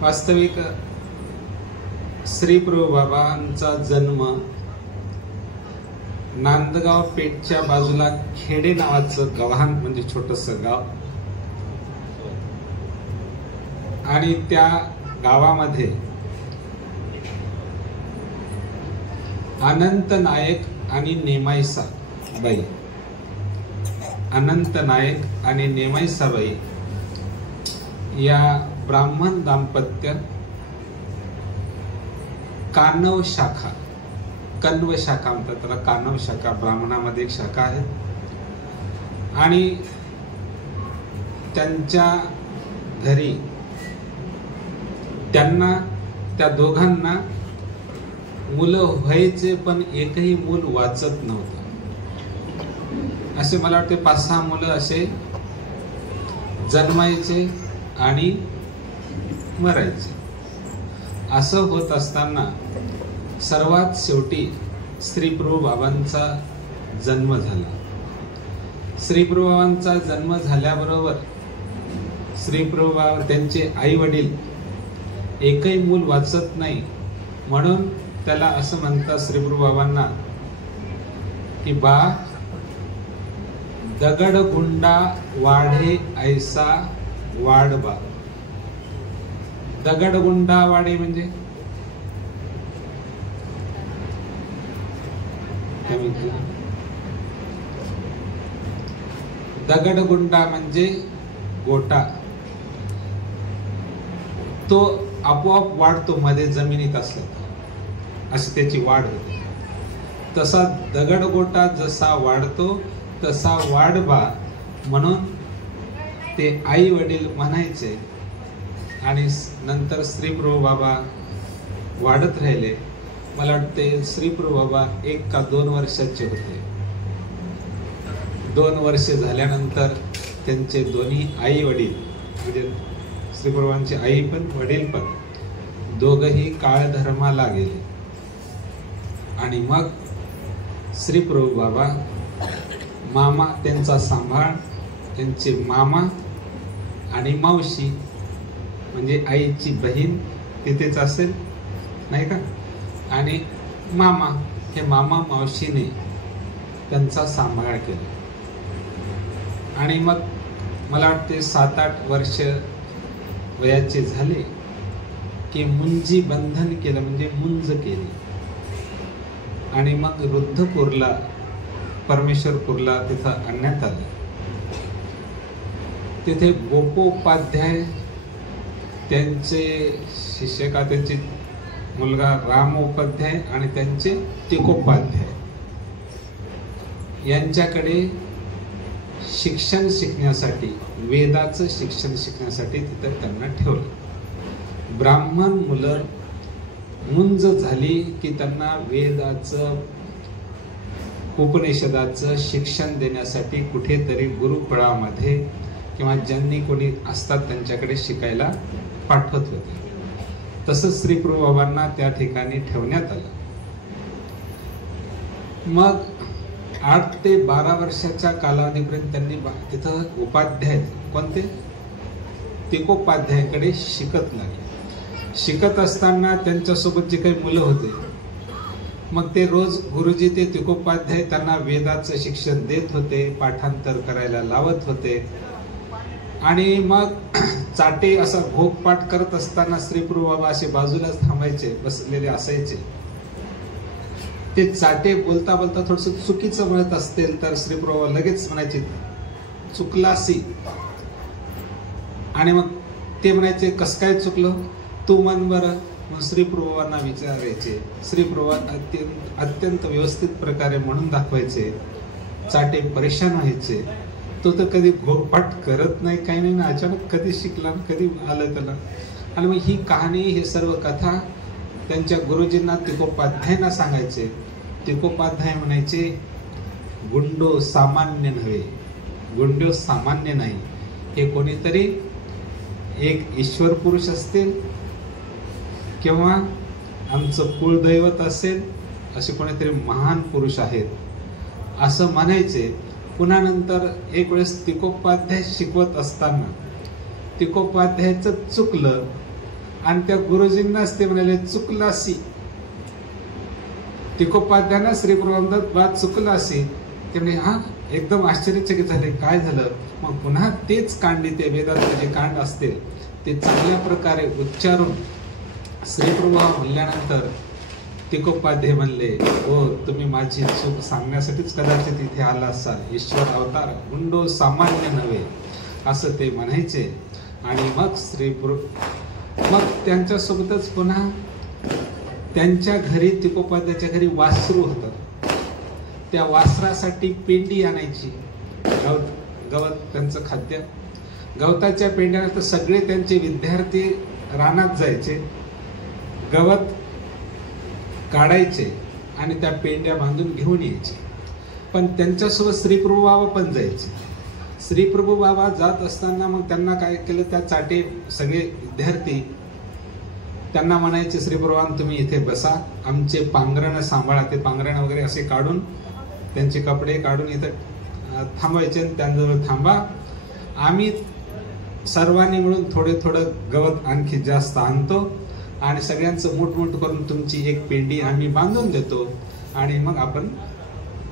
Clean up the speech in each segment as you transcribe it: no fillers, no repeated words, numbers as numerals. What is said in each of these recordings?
वास्तविक श्री प्रभू बाबांचा जन्म नांदगाव पेठच्या बाजूला खेडे नावाचं गव्हाण म्हणजे छोटंसं गाव, आणि त्या गावामध्ये अनंत नायक आणि नेमाईसा बाई, अनंत नायक आणि नेमाईसाबाई या ब्राह्मण दाम्पत्य कानव शाखा, कण्व शाखा म्हणतात त्याला, कानव शाखा ब्राह्मणामध्ये एक शाखा आहे, आणि त्यांच्या घरी त्यांना त्या दोघांना मुलं व्हायचे पण एकही मूल वाचत नव्हतं. असे मला वाटते 5-6 मुलं असे जन्मायचे आणि मरायचे. असं होत असताना सर्वात शेवटी श्री प्रभू बाबांचा जन्म झाला. श्री प्रभू बाबांचा जन्म झाल्याबरोबर श्री प्रभू बाबा त्यांचे आई वडील एकही मूल वाचत नाही म्हणून त्याला असं म्हणतात श्री प्रभू बाबांना की बा दगड गुंडा वाढे ऐसा वाढबा. दगड गुंडा वाढे म्हणजे दगड गुंडा म्हणजे गोटा, तो आपोआप वाढतो मध्ये जमिनीत असला अशी त्याची वाढ होते. तसा दगड गोटा जसा वाढतो तसा वाढबा म्हणून ते आई वडील म्हणायचे. आणि नंतर श्री प्रभू बाबा वाढत राहिले. मला वाटते श्री प्रभू बाबा 1 का 2 वर्षाचे होते. 2 वर्षे झाल्यानंतर त्यांचे दोन्ही आई वडील म्हणजे श्री प्रभूंची आई पण वडील पण दोघही काळ धर्माला गेले. आणि मग श्री प्रभू बाबा मामा त्यांचा सांभाळ, त्यांचे मामा आणि मावशी म्हणजे आईची बहीण तिथेच असेल नाही का, आणि मामा, हे मामा मावशीने त्यांचा सांभाळ केला. आणि मग मला वाटते 7-8 वर्ष वयाचे झाले की मुंजी बंधन केलं म्हणजे मुंज केली. आणि मग रुद्धपूरला, परमेश्वरपूरला तिथं आणण्यात आले. तिथे गोपोपाध्याय त्यांचे शिष्य का त्यांचे मुलगा रामोपाध्याय आणि त्यांचे तिकोपाध्याय यांच्याकडे शिक्षण शिकण्यासाठी, वेदाचं शिक्षण शिकण्यासाठी तिथं त्यांना ठेवलं. ब्राह्मण मुलं मुंज झाली की त्यांना वेदाचं, उपनिषदाचं शिक्षण देण्यासाठी कुठेतरी गुरुकुळामध्ये किंवा ज्यांनी कोणी असतात त्यांच्याकडे शिकायला पाठवत होते. तसंच श्री प्रभू बाबांना त्या ठिकाणी ठेवण्यात आलं. मग 8 ते 12 वर्षाच्या कालावधीपर्यंत त्यांनी तिथं उपाध्याय, कोणते तिकोपाध्यायाकडे शिकत लागले. शिकत असताना त्यांच्यासोबत जे काही मुलं होते मग ते रोज गुरुजी ते तिकोपाध्याय त्यांना वेदाचं शिक्षण देत होते, पाठांतर करायला लावत होते. आणि मग चाटे असा भोगपाठ करत असताना श्री प्रभू बाबा असे बाजूलाच थांबायचे, बसलेले असायचे. ते चाटे बोलता बोलता थोडस चुकीचं म्हणत असतील तर श्री प्रभू बाबा लगेच म्हणायचे चुकलासी. आणि मग ते म्हणायचे कस काय चुकलं, तू म्हण बरं. मग श्री प्रभूंना विचारायचे. श्री प्रभू अत्यंत व्यवस्थित प्रकारे म्हणून दाखवायचे. चाटे परेशान व्हायचे. तो तर कधी भोगपाठ करत नाही, काही नाही ना, अचानक कधी शिकला, कधी आलं त्याला. आणि मग ही कहाणी, हे सर्व कथा त्यांच्या गुरुजींना तिकोपाध्यायांना सांगायचे. तिकोपाध्याय म्हणायचे गुंडो सामान्य नव्हे, गुंडो सामान्य नाही, हे कोणीतरी एक ईश्वर पुरुष असतील किंवा आमचं कुलदैवत असेल, असे कोणीतरी महान पुरुष आहेत असं म्हणायचे. पुन्हा नंतर एक वेळेस तिकोपाध्याय शिकवत असताना तिकोपाध्यायचं चुकलं आणि त्या गुरुजींनाच ते म्हणाले चुकलासी. तिकोपाध्यायांना श्री प्रबंधात बा चुकलासी. ते म्हणे हा एकदम आश्चर्यचकित झाले, काय झालं. मग पुन्हा तेच कांडी, ते वेदांत जे कांड असते ते चांगल्या प्रकारे उच्चारून श्रीप्रभू म्हणल्यानंतर तिकोपाध्याय म्हणले, हो तुम्ही माझी चूक सांगण्यासाठीच कदाचित इथे आला असाल. ईश्वर अवतार गुंडो सामान्य नव्हे असं ते म्हणायचे. आणि मग मग त्यांच्यासोबतच पुन्हा त्यांच्या घरी, तिकोपाध्याच्या घरी वासरू होतं. त्या वासरासाठी पेंडी आणायची, गवत त्यांचं खाद्य. गवताच्या पेंड्यानंतर सगळे त्यांचे विद्यार्थी रानात जायचे, गवत काढायचे आणि त्या पेंड्या बांधून घेऊन यायचे. पण त्यांच्यासोबत श्रीप्रभू बाबा पण जायचे. श्रीप्रभू बाबा जात असताना मग त्यांना काय केलं, त्या चाटे सगळे विद्यार्थी त्यांना म्हणायचे, श्रीप्रभू तुम्ही इथे बसा, आमचे पांघरण सांभाळा. ते पांघरण वगैरे असे काढून, त्यांचे कपडे काढून इथं थांबायचे. त्यांजवळ थांबा, आम्ही सर्वांनी मिळून थोडं गवत आणखी जास्त आणतो आणि सगळ्यांचं मोठमोठ करून तुमची एक पेंडी आम्ही बांधून देतो आणि मग आपण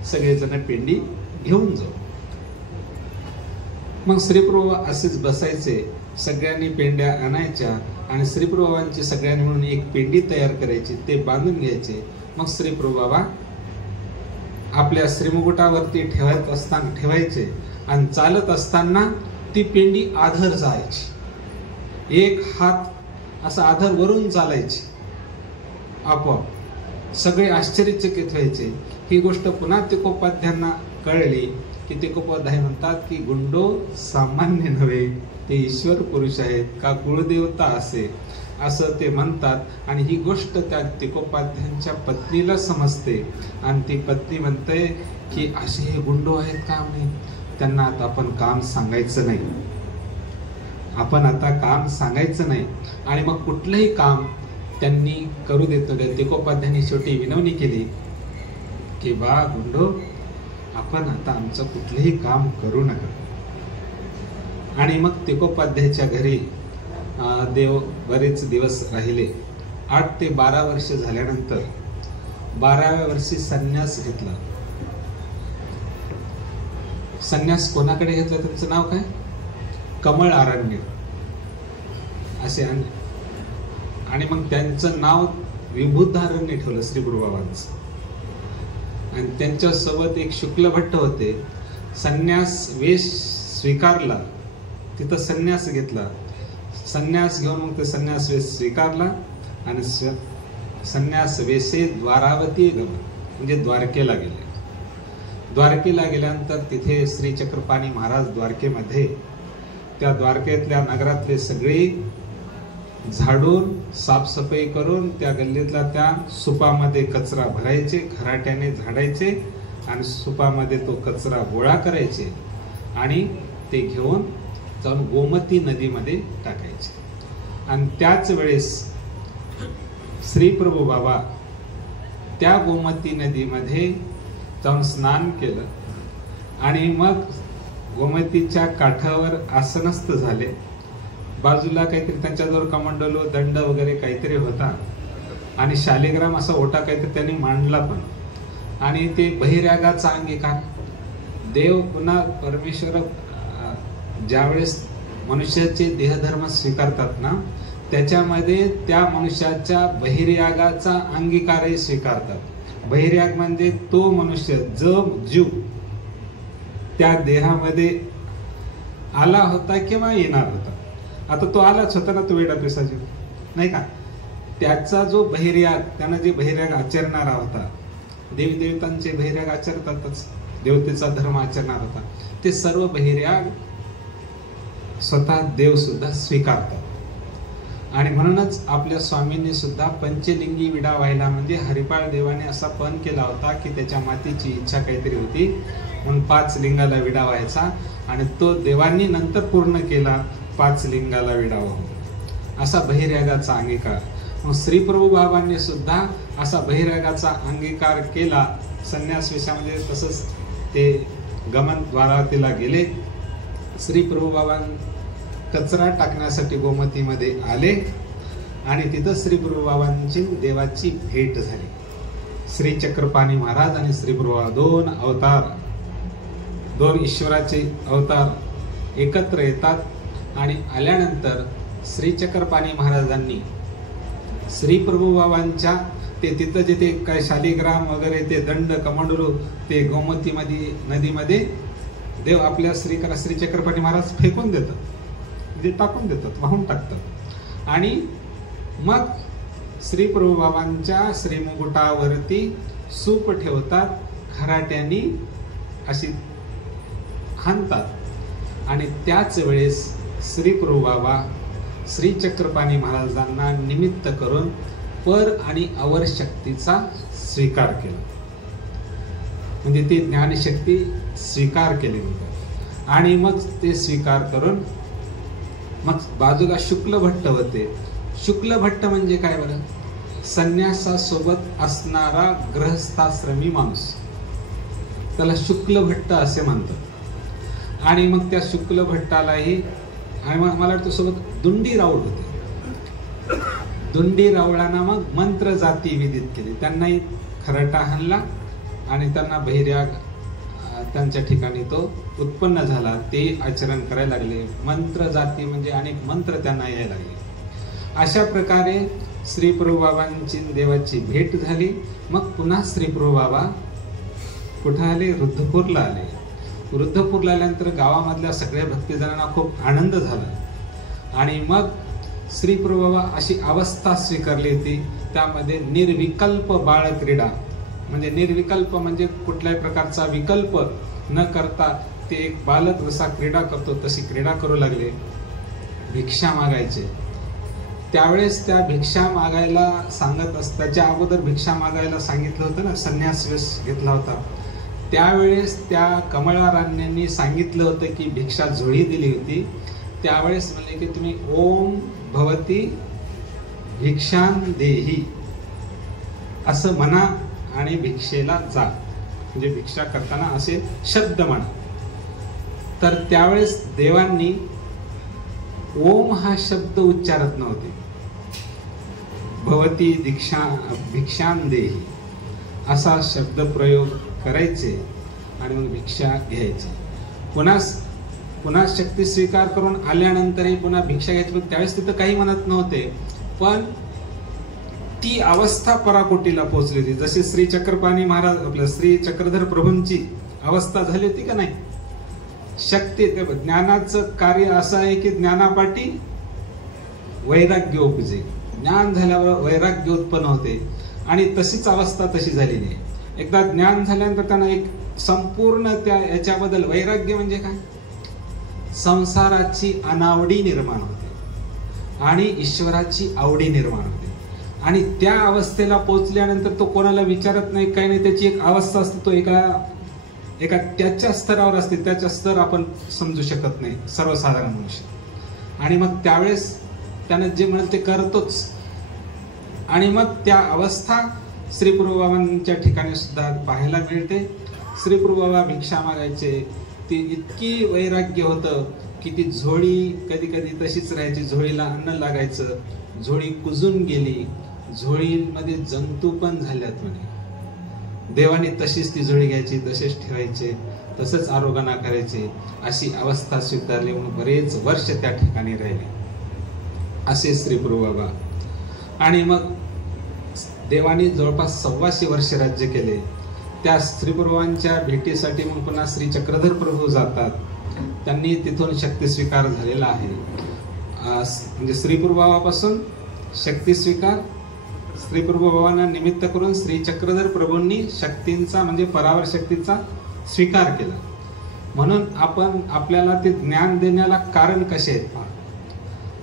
सगळेजण पेंडी घेऊन जाऊ. मग श्रीप्रभू असेच बसायचे, सगळ्यांनी पेंड्या आणायच्या आणि श्रीप्रभूंची सगळ्यांनी म्हणून एक पेंडी तयार करायची, ते बांधून घ्यायचे. मग श्रीप्रभू बाबा आपल्या श्रीमुकुटावरती ठेवायचे आणि चालत असताना ती पेंडी आधर जायची. एक हात असा आधर वरून चालायची. आपोआप सगळे आश्चर्यचकित व्हायचे. ही गोष्ट पुन्हा तिकोपाध्यांना कळली की तिकोपाध्याय म्हणतात की गुंडो सामान्य नव्हे, ते ईश्वर पुरुष आहेत, का कुळदेवता असे असं ते म्हणतात. आणि ही गोष्ट त्या तिकोपाध्यांच्या पत्नीला समजते आणि ती पत्नी म्हणते की असे हे गुंडो आहेत का म्हणे, त्यांना आता आपण काम सांगायचं नाही, आपण आता काम सांगायचं नाही. आणि मग कुठलंही काम त्यांनी करू देत नव्हते. तिकोपाध्यांनी शेवटी विनवणी केली की बा गुंडो, आपण आता आमचं कुठलंही काम करू नका. आणि मग तिकोपाध्यायच्या घरी देव बरेच दिवस राहिले. 8 ते 12 वर्ष झाल्यानंतर 12व्या वर्षी संन्यास घेतला. संन्यास कोणाकडे घेतला, त्यांचं नाव काय, कमळ आरण्य असे. आणि मग त्यांचं नाव विभुधारण्य ठेवलं श्रीप्रभूंचं. आणि त्यांच्यासोबत एक शुक्ल भट्ट होते. संन्यास वेश स्वीकारला, तिथं संन्यास घेतला. संन्यास घेऊन मग ते संन्यास वेश स्वीकारला आणि संन्यास वेशे द्वारावती गमन म्हणजे द्वारकेला गेले. द्वारकेला गेल्यानंतर तिथे श्री चक्रपाणी महाराज द्वारकेमध्ये, त्या द्वारकेतल्या नगरातले सगळे झाडून साफसफाई करून त्या गल्लीतला त्या सुपामध्ये कचरा भरायचे, खराट्याने झाडायचे आणि सुपामध्ये तो कचरा गोळा करायचे आणि ते घेऊन जाऊन गोमती नदीमध्ये टाकायचे. आणि त्याच वेळेस श्रीप्रभू बाबा त्या गोमती नदीमध्ये जाऊन स्नान केलं आणि मग गोमतीच्या काठावर आसनस्थ झाले. बाजूला काहीतरी त्यांच्याजवळ कमंडलो, दंड वगैरे काहीतरी होता आणि शालिग्राम असा ओटा काहीतरी त्यांनी मांडला पण. आणि ते बहिरागाचा अंगीकार, देव पुन्हा परमेश्वर ज्यावेळेस मनुष्याचे देहधर्म स्वीकारतात ना, त्याच्यामध्ये त्या मनुष्याच्या बहिर्यागाचा अंगीकारही स्वीकारतात. बहिर्याग म्हणजे तो मनुष्य जो जीव त्या देहामध्ये आला होता किंवा येणार होता. आता तो आलाच होता ना, तो वेडा पिसा जीव नाही का, त्याचा जो बहिर्याग, त्यानं जे बहिर्याग आचरणारा होता, देवी देवतांचे बहिर्याग आचरतातच, देवतेचा धर्म आचरणार होता, ते सर्व बहिर्याग स्वतः देव सुद्धा स्वीकारतात. आणि म्हणूनच आपल्या स्वामींनी सुद्धा पंचलिंगी विडा व्हायला, म्हणजे हरिपाळ देवाने असा पण केला होता की त्याच्या मातेची इच्छा काहीतरी होती म्हणून 5 लिंगाला विडा व्हायचा आणि तो देवांनी नंतर पूर्ण केला. 5 लिंगाला विडा व्हावा असा बहिर्यागाचा अंगीकार. मग श्रीप्रभू बाबांनी सुद्धा असा बहिर्यागाचा अंगीकार केला संन्यास वेशामध्ये. तसंच ते गमन द्वारावतीला गेले. श्रीप्रभू बाबां कचरा टाकण्यासाठी गोमतीमध्ये आले आणि तिथं श्री प्रभुबाबांची देवाची भेट झाली. श्री चक्रपाणी महाराज आणि श्री प्रभुबाबा दोन अवतार, दोन ईश्वराचे अवतार एकत्र येतात आणि आल्यानंतर श्री चक्रपाणी महाराजांनी श्री प्रभुबाबांच्या ते तिथं जिथे काय शालिग्राम वगैरे ते दंड कमंडलू ते गोमती नदीमध्ये देव आपल्या श्री चक्रपाणी महाराज फेकून देतात, म्हणजे टाकून देतात, वाहून टाकतात. आणि मग श्री प्रभुबाबांच्या श्रीमुकुटावरती सूप ठेवतात, खराट्यानी अशी हाणतात. आणि त्याच वेळेस श्री प्रभुबाबा श्री चक्रपाणी महाराजांना निमित्त करून पर आणि अवर शक्तीचा स्वीकार केला, म्हणजे ती ज्ञानशक्ती स्वीकार केली होती. आणि मग ते स्वीकार करून मग बाजूला शुक्ल भट्ट होते. शुक्ल भट्ट म्हणजे काय बरं? संन्यासासोबत असणारा गृहस्थाश्रमी माणूस, त्याला शुक्ल भट्ट असे म्हणतात. आणि मग त्या शुक्ल भट्टालाही आणि मला वाटतं सोबत दुंडी राऊळ होते. दुंडी राऊळांना मग मंत्र जाती विदित केली, त्यांनाही खराटा हाणला आणि त्यांना बहिर्याग त्यांच्या ठिकाणी तो उत्पन्न झाला, ते आचरण करायला लागले. मंत्र जाती म्हणजे अनेक मंत्र त्यांना यायला लागले. अशा प्रकारे श्री प्रभुबाबांची देवाची भेट झाली. मग पुन्हा श्री प्रभुबाबा कुठं आले? रुद्धपूरला आले. रुद्धपूरला आल्यानंतर गावामधल्या सगळ्या भक्तजनांना खूप आनंद झाला. आणि मग श्री प्रभुबाबा अशी अवस्था स्वीकारली होती, त्यामध्ये निर्विकल्प बाळ क्रीडा, म्हणजे निर्विकल्प म्हणजे कुठल्याही प्रकारचा विकल्प न करता ते एक बालक जसा क्रीडा करतो तशी क्रीडा करू लागले. भिक्षा मागायचे. त्यावेळेस त्या भिक्षा मागायला सांगत त्याच्या अगोदर भिक्षा मागायला सांगितलं होतं ना, संन्यास घेतला होता. त्यावेळेस त्या कमळाराण्यांनी सांगितलं होतं की भिक्षा झोळी दिली होती. त्यावेळेस म्हणले की तुम्ही ओम भवती भिक्षां देही असं म्हणा आणि भिक्षेला जा, म्हणजे भिक्षा करताना असे शब्द म्हणा. तर त्यावेळेस देवांनी ओम हा शब्द उच्चारत नव्हते. भवती भिक्षां देही असा शब्द प्रयोग करायचे आणि मग भिक्षा घ्यायची. पुन्हा शक्ती स्वीकार करून आल्यानंतरही पुन्हा भिक्षा घ्यायची. त्यावेळेस तिथं काही म्हणत नव्हते, पण ती अवस्था पराकोटीला पोहोचली होती. जशी श्री चक्रपाणी महाराज आपल्या श्री चक्रधर प्रभूंची अवस्था झाली होती का नाही. शक्ती ज्ञानाचं कार्य असं आहे की ज्ञानापाठी वैराग्य उपजे, ज्ञान झाल्यावर वैराग्य उत्पन्न होते. आणि तशीच अवस्था तशी झालेली आहे. एकदा ज्ञान झाल्यानंतर त्यांना एक संपूर्ण त्या याच्याबद्दल वैराग्य म्हणजे काय, संसाराची अनावडी निर्माण होते आणि ईश्वराची आवडी निर्माण होते. आणि त्या अवस्थेला पोहोचल्यानंतर तो कोणाला विचारत नाही, काही नाही. त्याची एक अवस्था असते, तो एका त्याच्या स्तरावर असते, त्याच्या स्तर आपण समजू शकत नाही सर्वसाधारण मनुष्य. आणि मग त्यावेळेस त्यानं जे म्हणत ते करतोच. आणि मग त्या अवस्था श्री प्रभुबाबांच्या ठिकाणी सुद्धा पाहायला मिळते. श्री प्रभुबाबा भिक्षा मागायचे, ती इतकी वैराग्य होतं की ती झोळी कधी कधी तशीच राहायची, झोळीला अन्न लागायचं, झोळी कुजून गेली, झोळीमध्ये जंतू पण झाल्यात म्हणे. देवाने तशीच ती झोळी घ्यायची, तसेच ठेवायचे, तसंच आरोग्याना करायचे. अशी अवस्था स्वीकारली म्हणून बरेच वर्ष त्या ठिकाणी राहिले असे श्री प्रभुबाबा. आणि मग देवाने जवळपास 125 वर्ष राज्य केले. त्या श्री प्रभुबांच्या भेटीसाठी मग पुन्हा श्री चक्रधर प्रभू जातात. त्यांनी तिथून शक्ती स्वीकार झालेला आहे. म्हणजे श्री प्रभुबाबापासून शक्ती स्वीकार, श्री प्रभुबाबांना निमित्त करून श्री चक्रधर प्रभूंनी शक्तींचा म्हणजे परावर शक्तीचा स्वीकार केला. म्हणून आपण आपल्याला ते ज्ञान देण्याला कारण कसे आहेत पहा.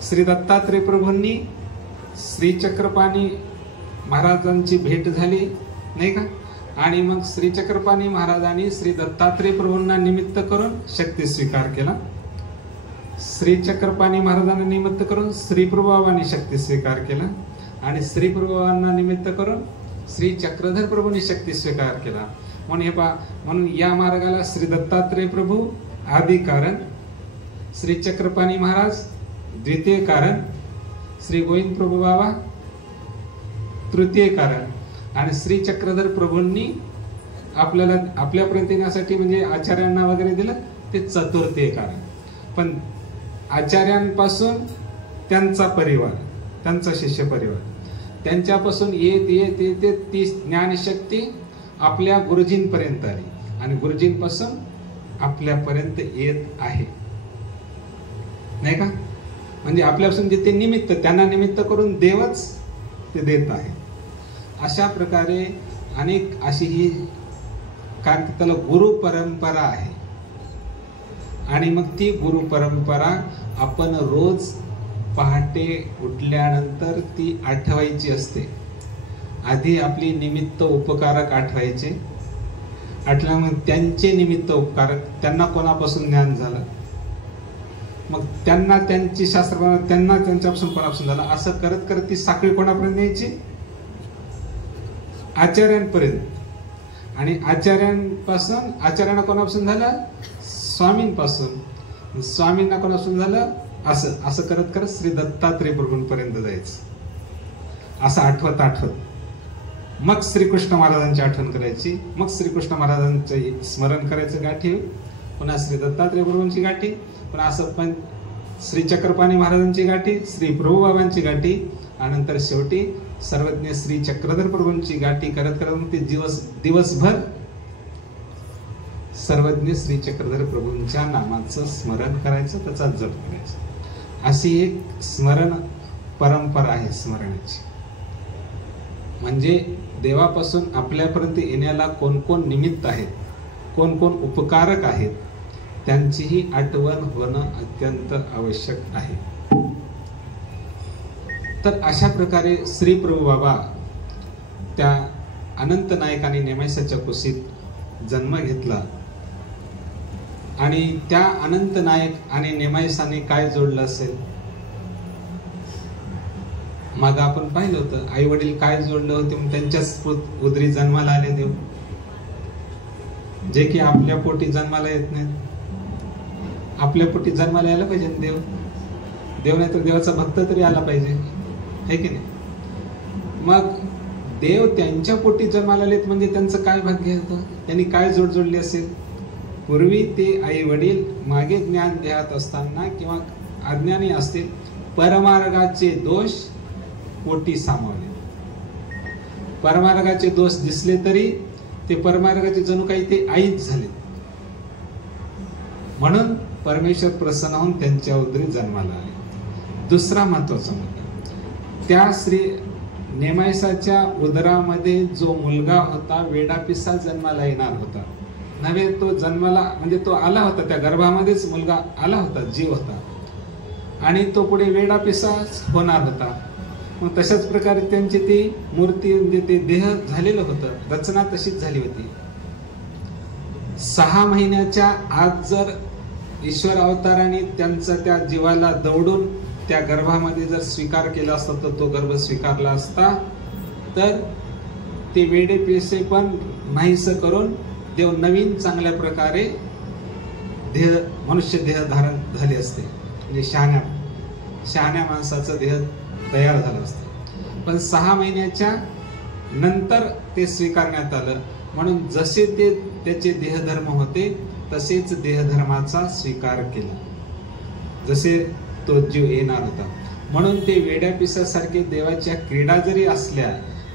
श्री दत्तात्रय प्रभूंनी श्री चक्रपाणी महाराजांची भेट झाली नाही का, आणि मग श्री चक्रपाणी महाराजांनी श्री दत्तात्रय प्रभूंना निमित्त करून शक्ती स्वीकार केला. श्री चक्रपाणी महाराजांना निमित्त करून श्री प्रभुबाबांनी शक्ती स्वीकार केला. आणि श्री प्रभुबाबांना निमित्त करून श्री चक्रधर प्रभूंनी शक्ती स्वीकार केला. म्हणून हे पहा, म्हणून या मार्गाला श्री दत्तात्रय प्रभू आदि कारण, श्री चक्रपाणी महाराज द्वितीय कारण, श्री गोविंद प्रभू बाबा तृतीय कारण आणि श्री चक्रधर प्रभूंनी आपल्याला आपल्यापर्यंत येण्यासाठी म्हणजे आचार्यांना वगैरे दिलं ते चतुर्थीय कारण. पण आचार्यांपासून त्यांचा परिवार, त्यांचा शिष्य परिवार, त्यांच्यापासून येत येत येत ती ज्ञानशक्ती आपल्या गुरुजींपर्यंत आली आणि गुरुजींपासून आपल्यापर्यंत येत आहे, नाही का? म्हणजे आपल्यापासून जे ते निमित्त, त्यांना निमित्त करून देवच ते देत आहे. अशा प्रकारे अनेक अशी ही काय त्याला गुरु परंपरा आहे. आणि मग ती गुरु परंपरा आपण रोज पहाटे उठल्यानंतर ती आठवायची असते. आधी आपली निमित्त उपकारक आठवायचे, आठल्यानंतर त्यांचे निमित्त उपकारक, त्यांना कोणापासून ज्ञान झालं, मग त्यांना त्यांची शास्त्र, त्यांना त्यांच्यापासून कोणापासून झालं, असं करत करत ती साखळी कोणापर्यंत यायची? आचार्यांपर्यंत. आणि आचार्यांपासून, आचार्यांना कोणापासून झालं? स्वामींपासून. स्वामींना कोणापासून झालं? असं असं करत करत श्री दत्तात्रय प्रभूंपर्यंत जायचं. असं आठवत आठवत मग श्रीकृष्ण महाराजांची आठवण करायची, मग श्रीकृष्ण महाराजांचे स्मरण करायचं गाठी, पुन्हा श्री दत्तात्रय प्रभूंची गाठी, पुन्हा असं पण श्री चक्रपाणी महाराजांची गाठी, श्री प्रभुबाबांची गाठी, आणि नंतर शेवटी सर्वज्ञ श्री चक्रधर प्रभूंची गाठी करत करत ते दिवसभर सर्वज्ञ श्री चक्रधर प्रभूंच्या नामाचं स्मरण करायचं, त्याचा जप करायचा. अशी एक स्मरण परंपरा आहे स्मरणाची. म्हणजे देवापासून आपल्यापर्यंत येण्याला कोण कोण निमित्त आहेत, कोण कोण उपकारक आहेत, त्यांचीही आठवण होणं अत्यंत आवश्यक आहे. तर अशा प्रकारे श्री प्रभू बाबा त्या अनंत नायक आणि नेमायसाच्या कुशीत जन्म घेतला. आणि त्या अनंत नायक आणि नेमायसाने काय जोडलं असेल? मग आपण पाहिलं होतं आई वडील काय जोडलं होते, त्यांच्याच उदरी जन्माला आले देव, जे की आपल्या पोटी जन्माला येत नाहीत. आपल्या पोटी जन्माला यायला पाहिजे देव, देव नाही तर देवाचा भक्त तरी आला पाहिजे, है की नाही? मग देव त्यांच्या पोटी जन्माला आलेत म्हणजे त्यांचं काय भाग्य होतं, त्यांनी काय जोड जोडली असेल? पूर्वी ते आई वडील मागे ज्ञान देत असताना किंवा अज्ञानी असतील, परमार्गाचे दोष पोटी सामावले. परमार्गाचे दोष दिसले तरी ते परमार्गाचे जणू काही ते आईच झाले. म्हणून परमेश्वर प्रसन्न होऊन त्यांच्या उदरी जन्माला आले. दुसरा महत्वाचा मुद्दा, त्या श्री नेमायसाच्या उदरामध्ये जो मुलगा होता, वेडापिसा जन्माला येणार होता नव्हे, तो जन्माला म्हणजे तो आला होता, त्या गर्भामध्येच मुलगा आला होता, जीव होता, आणि तो पुढे वेडापिसा होणार होता. मग तशाच प्रकारे त्यांची ती मूर्ती म्हणजे ते देह झालेलं होतं, रचना तशीच झाली होती. 6 महिन्याच्या आत जर ईश्वर अवताराने त्यांचा त्या जीवाला दौडून त्या गर्भामध्ये जर स्वीकार केला असता, तर तो गर्भ स्वीकारला असता, तर ते वेडे पेसे पण नाहीसं करून देव नवीन चांगल्या प्रकारे देह, मनुष्य देह धारण झाले असते. म्हणजे शहाण्या माणसाचं देह तयार झालं असतं. पण 6 महिन्याच्या नंतर ते स्वीकारण्यात आलं. म्हणून जसे ते त्याचे देहधर्म होते तसेच देहधर्माचा स्वीकार केला, जसे तो जीव येणार होता. म्हणून ते वेड्या पिसासारखे देवाच्या क्रीडा जरी असल्या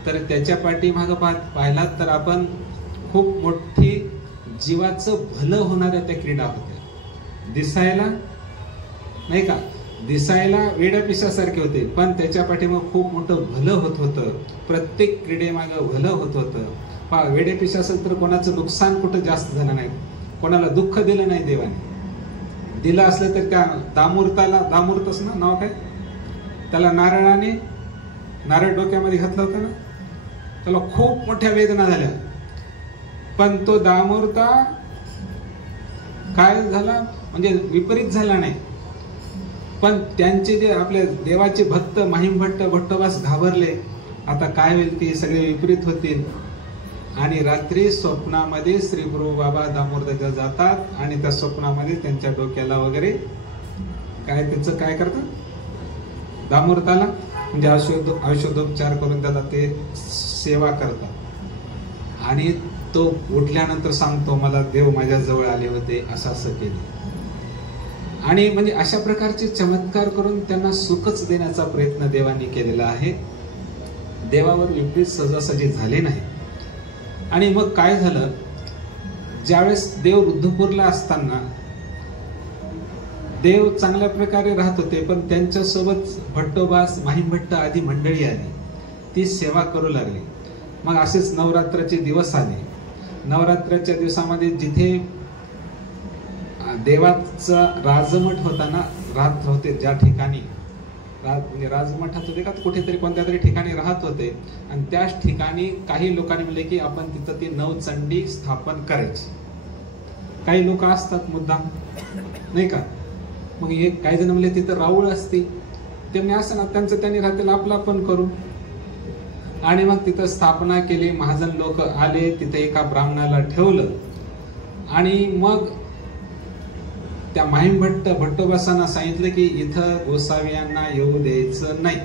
तर त्याच्या पाठीमागं पाहिलात तर आपण खूप मोठी जीवाचं भलं होणाऱ्या त्या क्रीडा होत्या. दिसायला नाही का, दिसायला वेड्या पिसासारखे होते, पण त्याच्या पाठीमागं खूप मोठं भलं होत होतं. प्रत्येक क्रीडेमागं भलं होत होतं. वेडे पिसा असेल तर कोणाचं नुकसान कुठं जास्त झालं नाही, कोणाला दुःख दिलं नाही देवाने. दिलं असलं तर त्या दामूर्ताला, दामूर्तच ना नाव काय, त्याला नारळाने नारळ डोक्यामध्ये घातलं होतं ना, त्याला खूप मोठ्या वेदना झाल्या. पण तो दामूर्ता काय झाला म्हणजे विपरीत झाला नाही. पण त्यांचे जे आपले देवाचे भक्त महिमभट्ट भट्टवास घाबरले, आता काय होईल, ते सगळे विपरीत होतील. आणि रात्री स्वप्नामध्ये श्री प्रभू बाबा दामोदरला जातात आणि त्या स्वप्नामध्ये त्यांच्या डोक्याला वगैरे काय, त्याचं काय करतात, दामोदराला म्हणजे औषधोपचार करून त्याला ते सेवा करतात आणि तो उठल्यानंतर सांगतो मला देव माझ्या जवळ आले होते, असं केले. आणि म्हणजे अशा प्रकारचे चमत्कार करून त्यांना सुखच देण्याचा प्रयत्न देवाने केलेला आहे. देवावर विपरीत सहजासहजी झाले नाही. आणि मग काय झालं, ज्यावेळेस देव रुद्धपूरला असताना देव चांगल्या प्रकारे राहत होते, पण त्यांच्यासोबत भट्टोबास, माहीमभट्ट आदी मंडळी आली, ती सेवा करू लागली. मग असेच नवरात्राचे दिवस आले. नवरात्राच्या दिवसामध्ये जिथे देवाचा राजमठ होता ना, राहत होते ज्या ठिकाणी, म्हणजे राजमठात होते का कुठेतरी कोणत्या तरी ठिकाणी राहत होते, आणि त्याच ठिकाणी काही लोकांनी म्हणले की आपण तिथं ती नवचंडी स्थापन करायची. काही लोक असतात मुद्दाम, नाही का, मग एक काही जण म्हणले तिथं राऊळ असते, ते म्हणजे असं ना त्यांचं त्यांनी राहतील, आपला पण करू. आणि मग तिथं स्थापना केली. महाजन लोक आले, तिथे एका ब्राह्मणाला ठेवलं आणि मग त्या माहीमभट्ट भट्टोबासांना सांगितलं की इथं गोसावियांना येऊ द्यायचं नाही.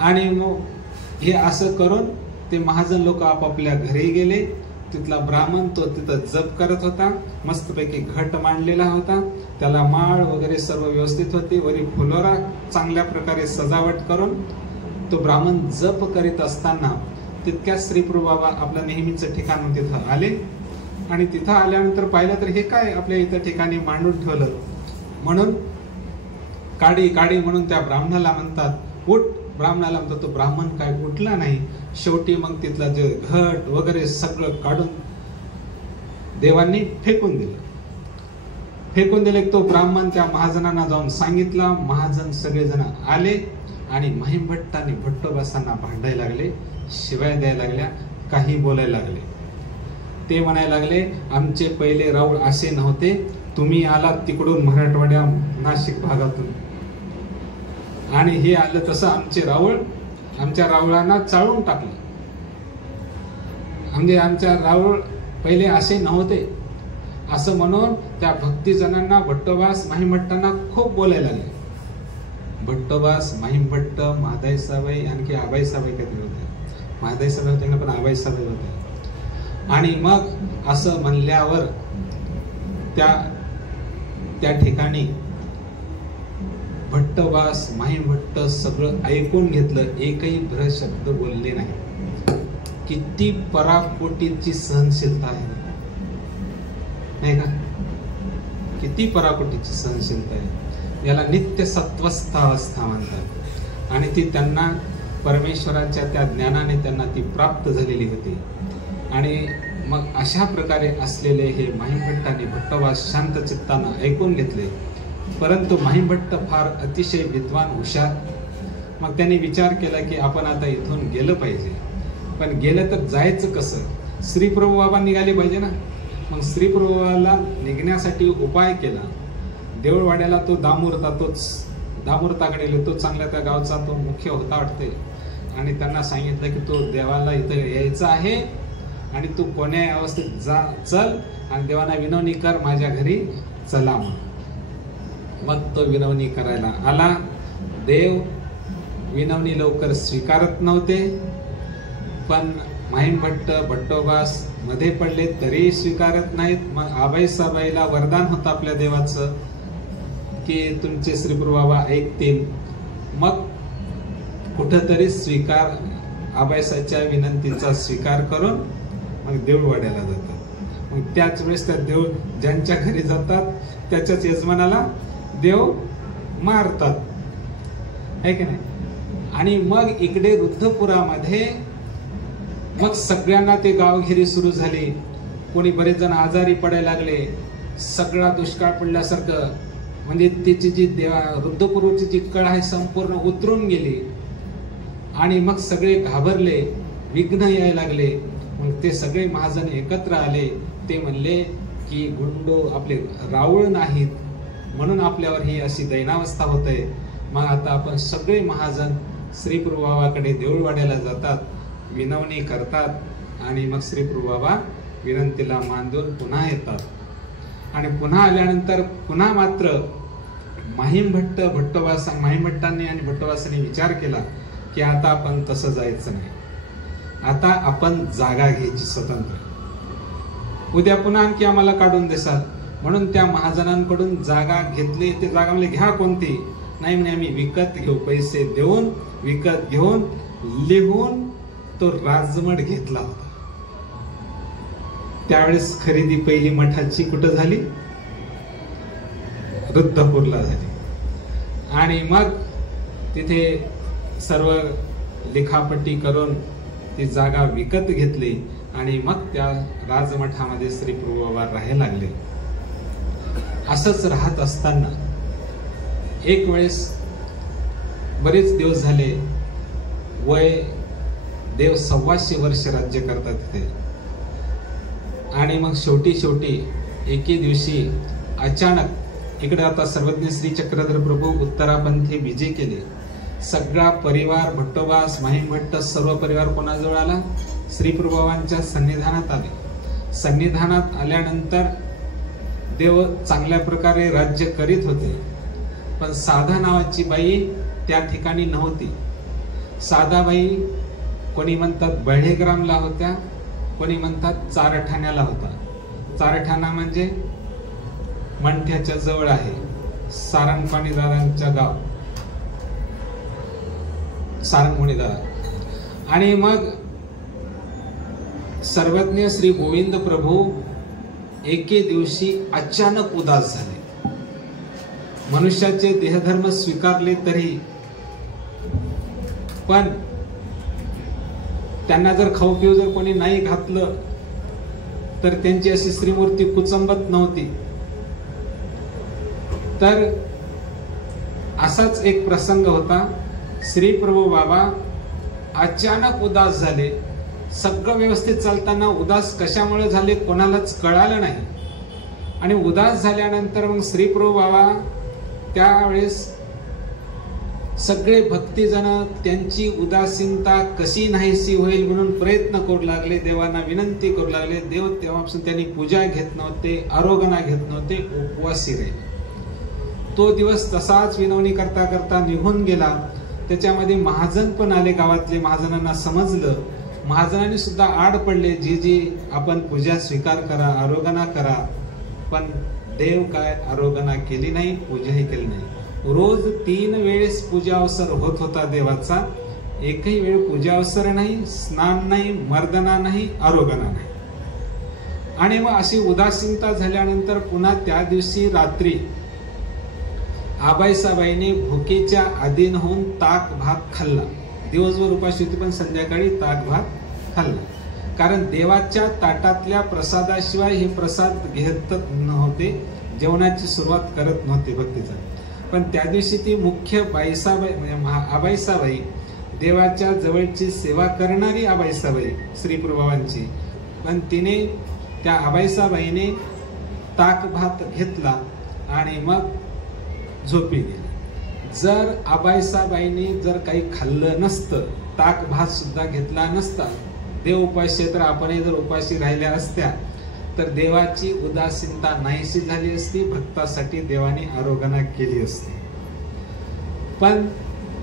आणि मग हे असं करून ते महाजन लोक आपापल्या घरी गेले. तिथला ब्राह्मण तो तिथं जप करत होता, मस्तपैकी घट मांडलेला होता, त्याला माळ वगैरे सर्व व्यवस्थित होती, वरी फुलोरा चांगल्या प्रकारे सजावट करून तो ब्राह्मण जप करीत असताना तितक्या श्रीप्रभुबाबा आपलं नेहमीचं ठिकाण तिथं आले. आणि तिथं आल्यानंतर पाहिलं तर हे काय आपल्या इथं ठिकाणी मांडून ठेवलं, म्हणून काडी काडी म्हणून त्या ब्राह्मणाला म्हणतात, उठ. ब्राह्मणाला म्हणतात, तो ब्राह्मण काय उठला नाही. शेवटी मग तिथला जे घट वगैरे सगळं काढून देवांनी फेकून दिलं. फेकून दिले. तो ब्राह्मण त्या महाजनांना जाऊन सांगितला. महाजन सगळेजण आले आणि माहीमभट्ट आणि भट्टोबासांना भांडायला लागले, शिवाय द्यायला लागल्या, काही बोलायला लागले. ते म्हणायला लागले, आमचे पहिले राऊळ असे नव्हते, तुम्ही आलात तिकडून मराठवाड्या नाशिक भागातून आणि हे आलं तसं आमचे राऊळ, आमच्या राऊळांना चाळून टाकलं. म्हणजे आमच्या राऊळ पहिले असे नव्हते असं म्हणून त्या भक्तीजनांना भट्टोबास माहीमभट्टांना खूप बोलायला लागले. भट्टोबास, माहीमभट्ट, महादाई साबाई, आणखी आबाई साबाई काहीतरी होते, महादाई साबाई होते ना, पण आबाई साबाई होते. आणि मग असं म्हणल्यावर त्या ठिकाणी भट्टोबास, माहीमभट्ट सगळं ऐकून घेतलं, एकही भ्र शब्द बोलले नाही. किती पराकोटीची सहनशीलता आहे, नाही का? किती पराकोटीची सहनशीलता आहे. याला नित्य सत्वस्थ अवस्था म्हणतात. आणि ती त्यांना परमेश्वराच्या त्या ज्ञानाने त्यांना ती प्राप्त झालेली होती. आणि मग अशा प्रकारे असलेले हे माहीमभट्ट आणि भट्टोबास शांत चित्तानं ऐकून घेतले. परंतु माहीमभट्ट फार अतिशय विद्वान, हुशार. मग त्यांनी विचार केला की आपण आता इथून गेलं पाहिजे, पण गेलं तर जायचं कसं? श्रीप्रभुबाबा निघाले पाहिजे ना. मग श्रीप्रभुबाला निघण्यासाठी उपाय केला. देऊळवाड्याला तो दामुर्ताकडे गेलो, तो चांगला त्या गावचा तो मुख्य होता वाटते. आणि त्यांना सांगितलं की तो देवाला इथं यायचं आहे आणि तू कोण्या अवस्थेत चल आणि देवाला विनवणी कर, माझ्या घरी चला म्हणून. मग तो विनवणी करायला आला. देव विनवणी लवकर स्वीकारत नव्हते, पण माहीमभट्ट भट्टोबास मध्ये पडले तरी स्वीकारत नाहीत. मग आबाई साबाईला वरदान होतं आपल्या देवाचं की तुमचे श्रीप्रभुबाबा ऐकतील. मग कुठंतरी स्वीकार, आबाईसाच्या विनंतीचा स्वीकार करून मग देऊळवाड्याला जातात. मग त्याच वेळेस त्या देव ज्यांच्या घरी जातात त्याच्याच यजमानाला देव मारतात, आहे की नाही? आणि मग इकडे रुद्धपुरामध्ये मग सगळ्यांना ते गावगिरी सुरू झाली. कोणी बरेच जण आजारी पडायला लागले, सगळा दुष्काळ पडल्यासारखं. म्हणजे त्याची जी रुद्धपुराची जी कळ आहे संपूर्ण उतरून गेली. आणि मग सगळे घाबरले, विघ्न यायला लागले. मग ते सगळे महाजन एकत्र आले. ते म्हणले की गुंडो आपले राऊळ नाहीत म्हणून आपल्यावर ही अशी दैनावस्था होते. मग आता आपण सगळे महाजन श्रीप्रभुबाबाकडे देऊळवाड्याला जातात, विनवणी करतात आणि मग श्रीप्रभुबाबा विनंतीला मान देऊन पुन्हा येतात. आणि पुन्हा आल्यानंतर पुन्हा मात्र माहीमभट्टांनी आणि भट्टोबासांनी विचार केला की आता आपण तसं जायचं नाही, आता आपण जागा घ्यायची स्वतंत्र, उद्या पुन्हा आणखी आम्हाला काढून देसाल. म्हणून त्या महाजनांकडून जागा घेतली. ते जागा म्हणजे घ्या कोणती नाही म्हणे, आम्ही विकत घेऊ, पैसे देऊन विकत घेऊन लिहून तो राजमठ घेतला होता. त्यावेळेस खरेदी पहिली मठाची कुठं झाली? रुद्धपूरला झाली. आणि मग तिथे सर्व लिखापट्टी करून ती जागा विकत घेतली आणि मग त्या राजमठामध्ये श्री प्रभुबाबा राहायला लागले. असंच राहत असताना एक वेळेस बरेच दिवस झाले, वय देव 125 वर्ष राज्य करतात तिथे. आणि मग शेवटी एके दिवशी अचानक इकडे आता सर्वज्ञ श्री चक्रधर प्रभू उत्तरापंथी विजय केले. सगळा परिवार भट्टोबास माहीमभट्ट सर्व परिवार कोणाजवळ आला? श्री प्रभुबाबांच्या सन्निधानात आले. सन्निधानात आल्यानंतर देव चांगल्या प्रकारे राज्य करीत होते. पण साधा नावाची बाई त्या ठिकाणी नव्हती. साधा बाई कोणी म्हणतात बळेग्रामला होत्या, कोणी म्हणतात चारठाण्याला होता. चारठाणा म्हणजे मंठ्याच्या जवळ आहे, सारंगपाणीदारांच्या गाव, सारंगमुणीदार. आणि मग सर्वज्ञ श्री गोविंद प्रभू एके दिवशी अचानक उदास झाले. मनुष्याचे देहधर्म स्वीकारले तरी पण त्यांना जर खाऊ पिऊ जर कोणी नाही घातलं तर त्यांची अशी श्रीमूर्ती कुचंबत नव्हती. तर असाच एक प्रसंग होता. श्री प्रभू बाबा अचानक उदास झाले. सगळं व्यवस्थित चालताना उदास कशामुळे झाले कोणालाच कळालं नाही. आणि उदास झाल्यानंतर मग श्री प्रभू बाबा त्यावेळेस सगळे भक्तिजन त्यांची उदासीनता कशी नाहीशी होईल म्हणून प्रयत्न करू लागले, देवांना विनंती करू लागले. देव तेव्हापासून त्यांनी पूजा घेत नव्हते, आरोग्य घेत नव्हते, उपवासी राहिले. तो दिवस तसाच विनवणी करता करता निघून गेला. त्याच्यामध्ये महाजन पण आले, गावातले महाजनांना समजलं. महाजनांनी सुद्धा आड पडले, जी आपण पूजा स्वीकार करा, आरोगना करा. पण देव काय आरोगना केली नाही, पूजाही केली नाही. रोज 3 वेळेस पूजा अवसर होत होता देवाचा. एकही वेळ पूजा अवसर नाही, स्नान नाही, मर्दना नाही, आरोगना नाही. आणि मग अशी उदासीनता झाल्यानंतर पुन्हा त्या दिवशी रात्री आबाईसाबाईने भुकेच्या अधीन होऊन ताक भात खाल्ला. दिवसभर उपाशी होती पण संध्याकाळी ताक भात खाल्ला. कारण देवाच्या ताटातल्या प्रसादाशिवाय हे प्रसाद घेत नव्हते, जेवणाची सुरुवात करत नव्हते भक्तीचा. पण त्या दिवशी ती मुख्य बाईसाबाई म्हणजे आबाईसाबाई, देवाच्या जवळची सेवा करणारी आबाईसाबाई श्री प्रभुबाबांची, पण तिने त्या आबाईसाबाईने ताक भात घेतला आणि मग झोपी गेली. जर आबाईसाबाईने जर काही खाल्लं नसतं, ताक भात सुद्धा घेतला नसता, देव उपाशी तर आपणही जर उपाशी राहिल्या असत्या तर देवाची उदासीनता नाहीशी झाली असती, भक्तासाठी देवाने आरोगना केली असती. पण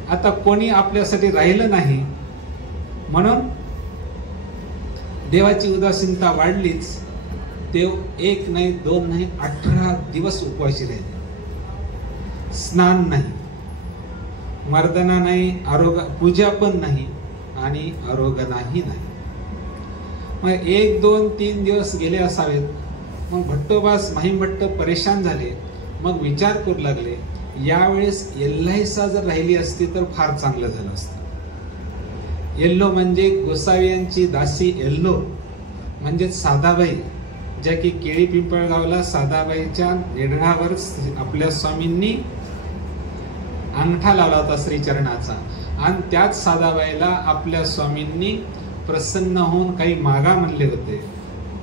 आता कोणी आपल्यासाठी राहिलं नाही म्हणून देवाची उदासीनता वाढलीच. देव 1 नाही 2 नाही 18 दिवस उपवासी राहिले. स्नान नाही, मर्दना नाही, पूजा पण नाही आणि आरोगनाही नाही. मग 1, 2, 3 दिवस गेले असावेत. मग भट्टोबास माहीमभट्ट परेशान झाले. मग विचार करू लागले, यावेळेस एल्लाहिसा जर राहिली असती तर फार चांगलं झालं असतं. एल्लो म्हणजे गोसावी दासी एल्लो म्हणजे साधाबाई, ज्या की केळी पिंपळगावला साधाबाईच्या निधनावर आपल्या स्वामींनी अंगठा लावला होता श्रीचरणाचा. आणि त्याच साधाबाईला आपल्या स्वामींनी प्रसन्न होऊन काही मागा म्हणले होते.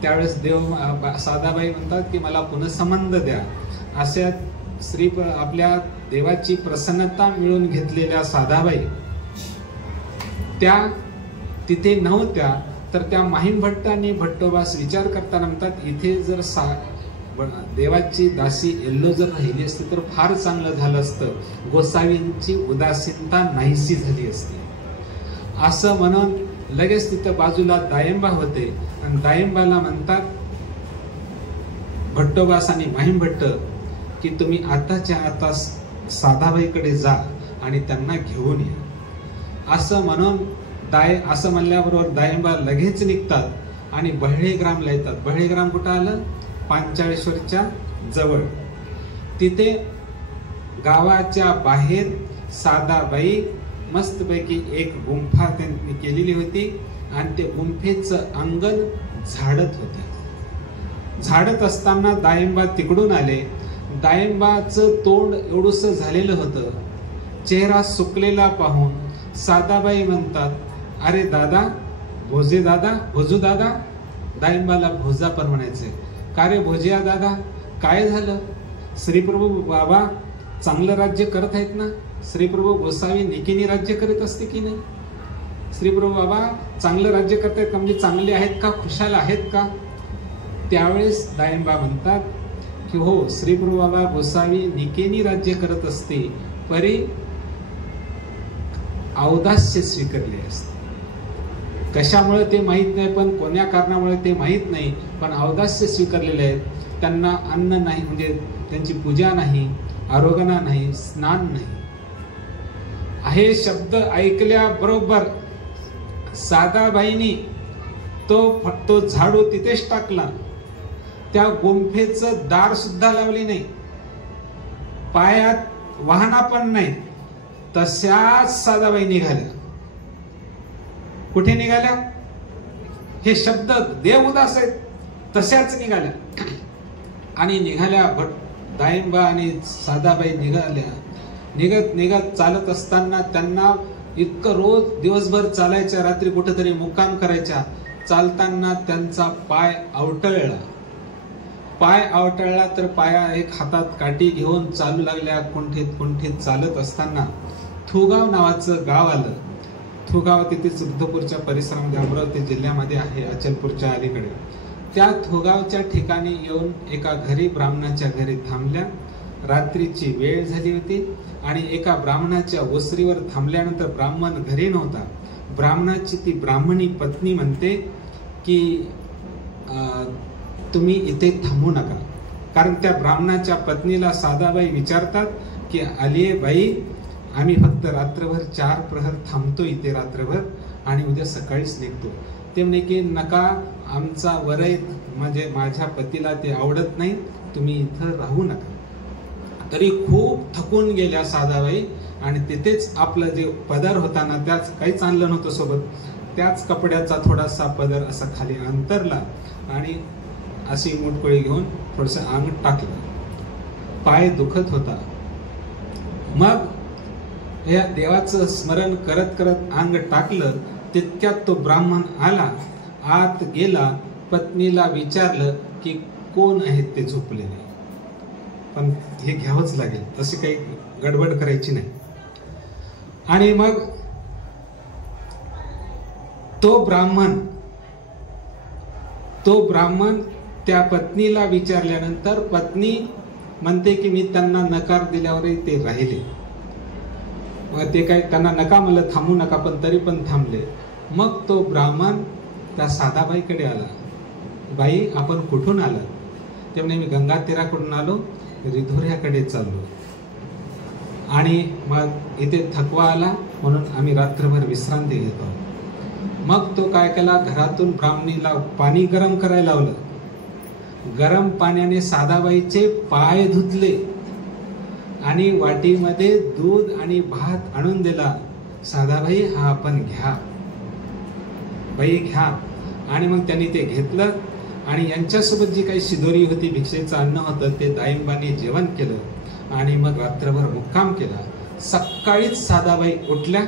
त्यावेळेस देव साधाबाई म्हणतात की मला पुन्हा संबंध द्या. अशा आपल्या देवाची प्रसन्नता मिळून घेतलेल्या साधाबाई त्या तिथे नव्हत्या. तर त्या माहीमभट्टांनी भट्टोबास विचार करताना म्हणतात, इथे जर देवाची दासी येल्लो जर राहिली असती तर फार चांगलं झालं असतं, गोसावींची उदासीनता नाहीशी झाली असती असं म्हणून लगेच तिथं बाजूला दायंबा होते आणि दायंबाला म्हणतात भट्टोबास आणि माहीम भट्ट की तुम्ही आताच्या आता साधाबाईकडे जा आणि त्यांना घेऊन या असं म्हणून असं म्हणल्याबरोबर दायंबा लगेच निघतात आणि बहळेग्रामला येतात. बहळेग्राम कुठं आलं? पांचाळेश्वरच्या जवळ. तिथे गावाच्या बाहेर साधाबाई मस्तपैकी एक गुंफा त्यांनी केलेली होती आणि ते गुंफेचं अंगण झाडत होतं. झाडत असताना दायंबा तिकडून आले. दायंबाचं तोंड एवढंसं झालेलं होतं, चेहरा सुकलेला पाहून साधाबाई म्हणतात, अरे दादा, भोजे दादा, भोजू दादा. दायंबाला भोजा पण म्हणायचे. का रे भोजिया दादा, काय झालं? श्रीप्रभू बाबा चांगलं राज्य करत आहेत ना? श्रीप्रभू गोसावी निकीनी राज्य करत असते की नाही? श्रीप्रभू बाबा चांगलं राज्य करतायत का? म्हणजे चांगले आहेत का? खुशाल आहेत का? त्यावेळेस दायंबा म्हणतात की हो, श्रीप्रभू बाबा गोसावी निकेनी राज्य करत असते, परी औदास्य स्वीकारले असते. कशामुळे ते माहीत नाही, पण कोण्या कारणामुळे ते माहीत नाही, पण औदास्य स्वीकारलेले आहेत. त्यांना अन्न नाही, म्हणजे त्यांची पूजा नाही, आरोगणा नाही, स्नान नाही. हे शब्द ऐकल्याबरोबर साधाबाईंनी तो झाडू तिथेच टाकला. त्या गुंफेचं दार सुद्धा लावले नाही, पायात वाहना पण नाही. तशाच साधाबाई निघाल्या. कुठे निघाल्या? हे शब्द देवदास आहेत, तशाच निघाल्या. आणि निघाल्या दायंबा आणि साधाबाई निघाल्या. निघत चालत असताना त्यांना इतकं रोज दिवसभर चालायच्या, रात्री कुठेतरी मुक्काम करायच्या. चालताना त्यांचा पाय आवटळला. तर पाया एक हातात काठी घेऊन चालू लागल्या. कुंठीत चालत असताना थुगाव नावाचं गाव आलं. थुगाव तिथे रुद्धपूरच्या परिसरामध्ये अमरावती जिल्ह्यामध्ये आहे, अचलपूरच्या अलीकडे. त्या थुगावच्या ठिकाणी येऊन एका ब्राह्मणाच्या घरी थांबल्या. रात्रीची वेळ झाली होती आणि एका ब्राह्मणाच्या ओसरीवर थांबल्यानंतर ब्राह्मण घरी नव्हता. ब्राह्मणाची ती ब्राह्मणी पत्नी म्हणते की तुम्ही इथे थांबू नका. कारण त्या ब्राह्मणाच्या पत्नीला साधाबाई विचारतात की आलिये बाई, आम्ही फक्त रात्रभर 4 प्रहर थांबतो इथे रात्रभर आणि उद्या सकाळीच निघतो. ते म्हणे की नका, आमचा वरय म्हणजे माझ्या पतीला ते आवडत नाही, तुम्ही इथं राहू नका. तरी खूप थकून गेल्या साधाबाई आणि तिथेच आपलं जे पदर होता ना, त्याच काहीच आणलं नव्हतं सोबत, त्याच कपड्याचा थोडासा पदर असा खाली अंतरला आणि अशी मुटकोळी घेऊन थोडस अंग टाकलं. पाय दुखत होता. मग या देवाचं स्मरण करत करत अंग टाकलं. तितक्यात तो ब्राह्मण आला, आत गेला, पत्नीला विचारलं की कोण आहेत ते झोपलेले. पण हे घ्यावंच लागेल, तशी काही गडबड करायची नाही. आणि मग तो ब्राह्मण त्या पत्नीला विचारल्यानंतर पत्नी म्हणते की मी त्यांना नकार दिल्यावरही ते राहिले. मग ते काय त्यांना नका म्हणलं, थांबू नका, पण तरी पण थांबले. मग तो ब्राह्मण त्या साधाबाईकडे आला. बाई, आपण कुठून आलात? ते म्हणे मी गंगा तीराकडून आलो, रिधोऱ्याकडे चाललो आणि मग इथे थकवा आला म्हणून आम्ही रात्रभर विश्रांती घेतो. मग तो काय केला, घरातून ब्राह्मणीला पाणी गरम करायला लावलं. गरम पाण्याने साधाबाईचे पाय धुतले आणि वाटीमध्ये दूध आणि भात आणून दिला. साधाबाई, हा आपण घ्या, बाई घ्या. आणि मग त्यांनी ते घेतलं आणि यांच्यासोबत जी काही शिदोरी होती, भिक्षेचं अन्न होतं, ते दायंबाने जेवण केलं आणि मग रात्रभर मुक्काम केला. सकाळीच साधाबाई उठल्या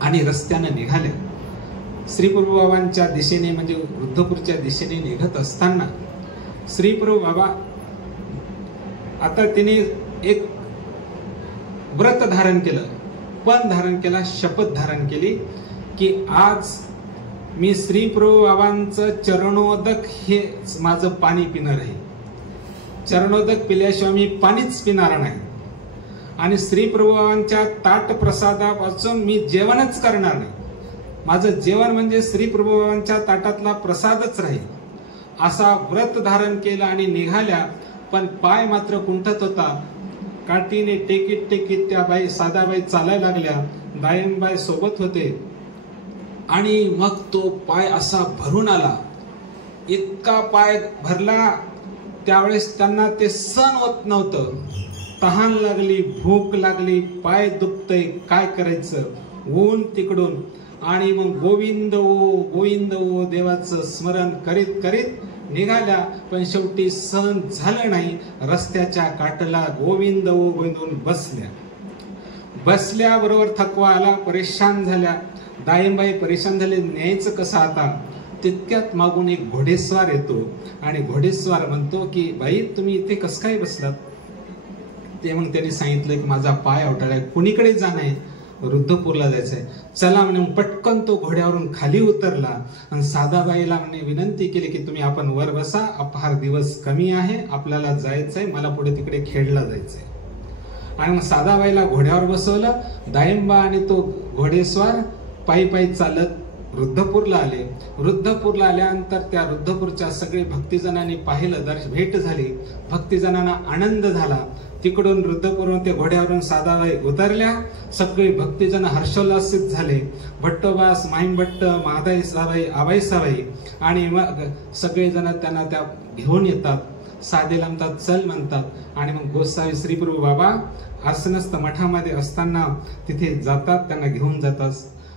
आणि रस्त्याने निघाल्या. श्रीप्रभू बाबांच्या दिशेने म्हणजे रुद्धपूरच्या दिशेने निघत असताना श्रीप्रभू बाबा आता तिने एक व्रत धारण केलं, पण धारण केला, शपथ धारण केली की आज मी श्रीप्रभू बाबांचं चरणोदक हे माझं पाणी पिणार आहे. चरणोदक पिल्याशिवाय मी पाणीच पिणार नाही आणि श्री प्रभूंच्या ताट प्रसादापासून मी जेवणच करणार नाही. माझं जेवण म्हणजे श्री प्रभूंच्या ताटातला प्रसादच राहील असा व्रत धारण केलं आणि निघाल्या. पण पाय मात्र कुंठत होता. काठीने टेकीत टेकीत त्या बाई साधाबाई चालायला लागल्या. दायमबाई सोबत होते आणि मग तो पाय असा भरून आला. इतका पाय भरला त्यावेळेस त्यांना ते सहन होत नव्हतं. तहान लागली, भूक लागली, पाय दुखतय, काय करायचं. ऊन तिकडून आणि मग गोविंद ओ देवाचं स्मरण करीत करीत निघाल्या. पण शेवटी सहन झालं नाही. रस्त्याच्या काठला गोविंद ओ बसल्या. बसल्याबरोबर थकवा आला, परेशान झाल्या. दायमबाई परेशान झाले, न्यायचं कसं आता. तितक्यात मागून एक घोडेस्वार येतो आणि घोडेस्वार म्हणतो की बाई तुम्ही इथे कसं काय बसलात. ते मग त्यांनी सांगितलं की माझा पाय अवटाळाय, कुणीकडे जाणं आहे, रुद्धपूरला जायचंय. चला म्हणे. पटकन तो घोड्यावरून खाली उतरला आणि साधाबाईला म्हणे विनंती केली की तुम्ही आपण वर बसा, अपहार दिवस कमी आहे, आपल्याला जायचंय, मला पुढे तिकडे खेडला जायचंय. आणि मग साधाबाईला घोड्यावर बसवलं. दायंबा आणि तो घोडेस्वार पायी पायी चालत रुद्धपूरला आले. रुद्धपूरला आल्यानंतर त्या रुद्धपूरच्या सगळे भक्तिजनांनी पाहिलं, भेट झाली, भक्तिजनांना आनंद झाला. तिकडून रुद्धपूरवरून ते घोड्यावरून साधाबाई उतरल्या. सगळे भक्तिजन हर्षोल्लासित झाले. भट्टोबास, माईमभट्ट, महादाईसाबाई, आबाईसाबाई आणि मग सगळेजण त्यांना त्या घेऊन येतात. साधेला म्हणतात, चल म्हणतात. आणि मग गोसावी श्रीप्रभू बाबा आसनस्थ मठामध्ये असताना तिथे जातात, त्यांना घेऊन जातात.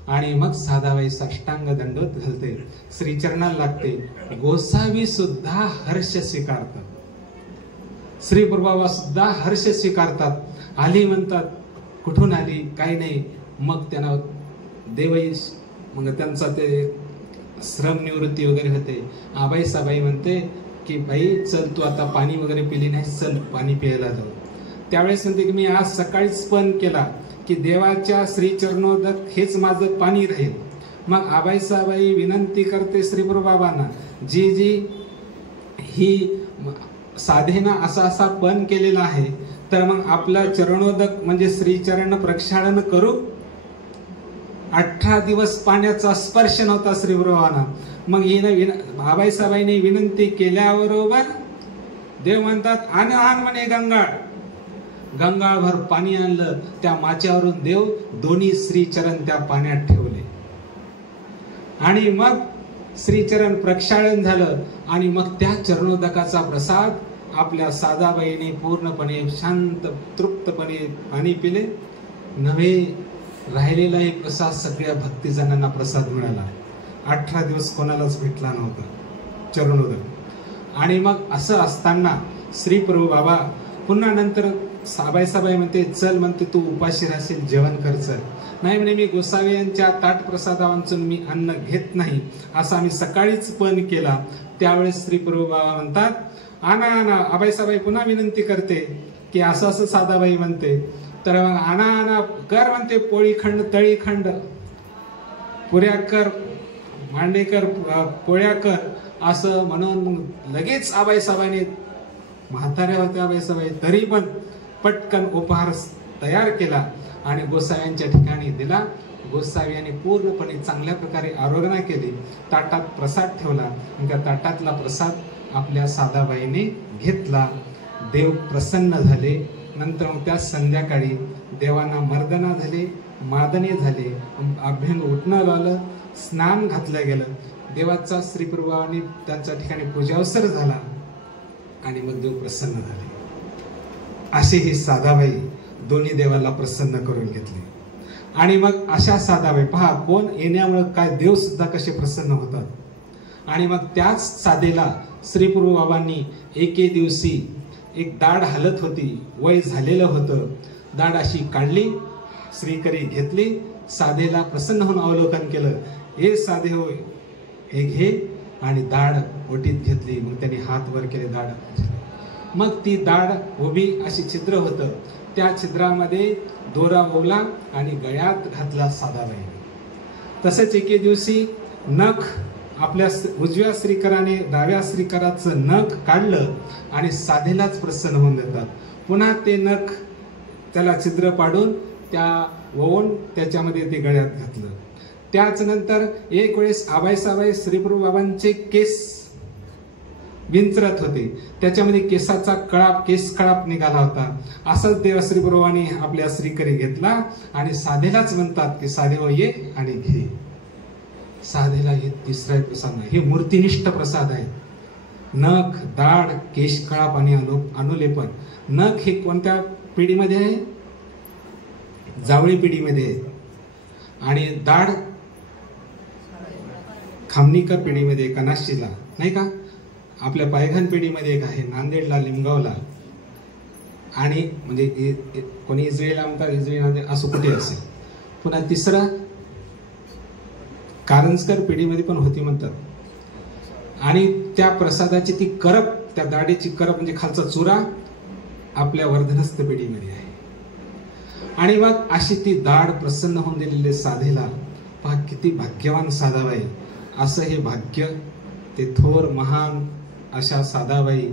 आणि मग साधाबाई साष्टांग दंडोत घालते, श्रीचरणाला लागते. गोसावी सुद्धा हर्ष स्वीकारतात, श्री प्रभुबाबा सुद्धा हर्ष स्वीकारतात. आली म्हणतात, कुठून आली, काही नाही. मग त्यांना देवई, मग त्यांचा ते श्रम निवृत्ती वगैरे होते. आबाईसाबाई म्हणते की बाई चल, तू आता पाणी वगैरे पिली नाही, चल पाणी प्यायला जाऊ. त्यावेळेस म्हणते की मी आज सकाळीच पण केला की देवाच्या श्रीचरणोदक हेच माझं पाणी राहील. मग आबाईसाबाई विनंती करते श्रीप्रभुबाबांना, जी ही साधेना असा असा पण केलेला आहे, तर मग आपला चरणोदक म्हणजे श्रीचरण प्रक्षालन करू. 18 दिवस पाण्याचा स्पर्श नव्हता श्रीप्रभुबाबांना. मग हिनं आबाईसाबाईने विनंती केल्याबरोबर देव म्हणतात आण म्हणे गंगाळ. गंगाळभर पाणी आणलं. त्या माच्यावरून देव दोन्ही श्रीचरण त्या पाण्यात ठेवले आणि मग श्रीचरण प्रक्षालन झालं. आणि मग त्या चरणोदकाचा प्रसाद आपल्या साधाबाईने पूर्णपणे शांत तृप्तपणे पाणी पिले. नव्हे राहिलेला एक प्रसाद सगळ्या भक्तिजनांना प्रसाद मिळाला. 18 दिवस कोणालाच भेटला नव्हता चरणोदक. आणि मग असं असताना श्री प्रभू बाबा पुन्हा नंतर साबाई म्हणते, चल म्हणते तू उपाशी राहशील, जेवण कर. चल. नाही म्हणे, मी गोसावी यांच्या ताट प्रसादावांचून मी अन्न घेत नाही, असा मी सकाळीच पण केला. त्यावेळेस श्री प्रभू बाबा म्हणतात, आणा. आबाईसाबाई पुन्हा विनंती करते की असं असं साधाबाई म्हणते, तर आणा कर म्हणते. पोळीखंड, तळीखंड, पुऱ्या कर, मांडेकर, पोळ्या कर, असं म्हणून लगेच आबाईसाबाईने, म्हाताऱ्या होत्या आबाईसाबाई, तरी पण पटकन उपहार तयार केला आणि गोसाव्यांच्या ठिकाणी दिला. गोसावी यांनी पूर्णपणे चांगल्या प्रकारे आरोग्य केली. ताटात प्रसाद ठेवला. त्या ताटातला प्रसाद आपल्या साधाबाईने घेतला. देव प्रसन्न झाले. नंतर मग त्या संध्याकाळी देवांना मर्दना झाले, मादने झाले, अभ्यंग उठणं लावलं, स्नान घातलं गेलं. देवाचा श्रीप्रभूंनी त्याच्या ठिकाणी पूजावसर झाला आणि मग देव प्रसन्न झाले. अशी ही साधाबाई दोन्ही देवाला प्रसन्न करून घेतली. आणि मग अशा साधाबाई पहा, कोण येण्यामुळे काय देव सुद्धा कसे प्रसन्न होतात. आणि मग त्याच साधेला श्रीप्रभू बाबांनी एके दिवशी एक दाढ हालत होती, वय झालेलं होतं. दाढ अशी काढली, श्रीकरी घेतली, साधेला प्रसन्न होऊन अवलोकन केलं. हे साधे होय, हे घे. आणि दाढ ओटीत घेतली. मग त्यांनी हात वर केले, दाढ. मग ती दाढ उभी अशी छिद्र होतं, त्या छिद्रामध्ये दोरा ओवला आणि गळ्यात घातला साधाबाई. तसेच एके दिवशी नख आपल्या उजव्या श्रीकराने डाव्या श्रीकराचं नख काढलं आणि साधेलाच प्रसन्न होऊन देतात. पुन्हा ते नख त्याला छिद्र पाडून त्या वळून त्याच्यामध्ये ते गळ्यात घातलं. त्याच नंतर एक वेळेस आबाई श्रीप्रभू बाबांचे केस विंचरत होते, त्याच्यामध्ये केसाचा केस कळाप निघाला होता. असंच देव श्रीप्रभूंनी आपल्या श्रीकरी घेतला आणि साधेलाच म्हणतात की साधे हो ये आणि घे. साधेला हे तिसरा प्रसाद आहे, हे मूर्तिनिष्ठ प्रसाद आहे. नख, दाढ, केश कळाप आणि अनुलेपन. नख हे कोणत्या पिढीमध्ये आहे? जावळी पिढीमध्ये आहे. आणि दाढ खामनिका पिढीमध्ये, कनाशीला नाही का, आपल्या पायघन पिढीमध्ये एक आहे, नांदेडला, लिमगावला. आणि म्हणजे कोणी इस्रायलला म्हणतात, इस्रायल असं कुठे असेल. पुन्हा तिसरा कारंजकर पिढीमध्ये पण होती म्हणतात. आणि त्या प्रसादाची ती करप, त्या दाढीची करप म्हणजे खालचा चुरा आपल्या वर्धनस्थ पिढीमध्ये आहे. आणि मग अशी ती दाढ प्रसन्न होऊन दिलेले साधेला पहा किती भाग्यवान साधाबाई. असं हे भाग्य ते थोर महान अशा साधाबाई,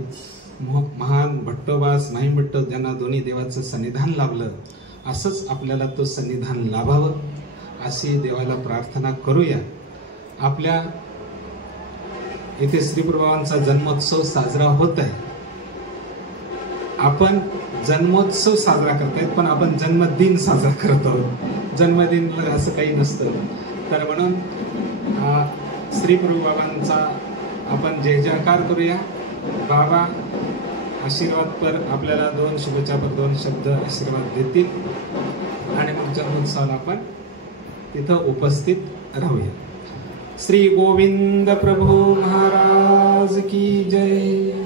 महान भट्टोबास माही भट्ट ज्यांना दोन्ही देवाचं सन्निधान लाभलं, असंच आपल्याला तो सन्निधान लाभावं अशी देवाला प्रार्थना करूया. आपल्या इथे श्रीप्रभूंचा जन्मोत्सव साजरा होत आहे. आपण जन्मोत्सव साजरा करतायत, पण आपण जन्मदिन साजरा करत आहोत. जन्मदिन असं काही नसतं. तर म्हणून श्रीप्रभू बाबांचा आपण जय जयकार करूया. बाबा आशीर्वाद पर आपल्याला दोन शुभेच्छापर दोन शब्द आशीर्वाद देतील आणि मग जन्मोत्सवाला आपण तिथं उपस्थित राहूया. श्री गोविंद प्रभू महाराज की जय.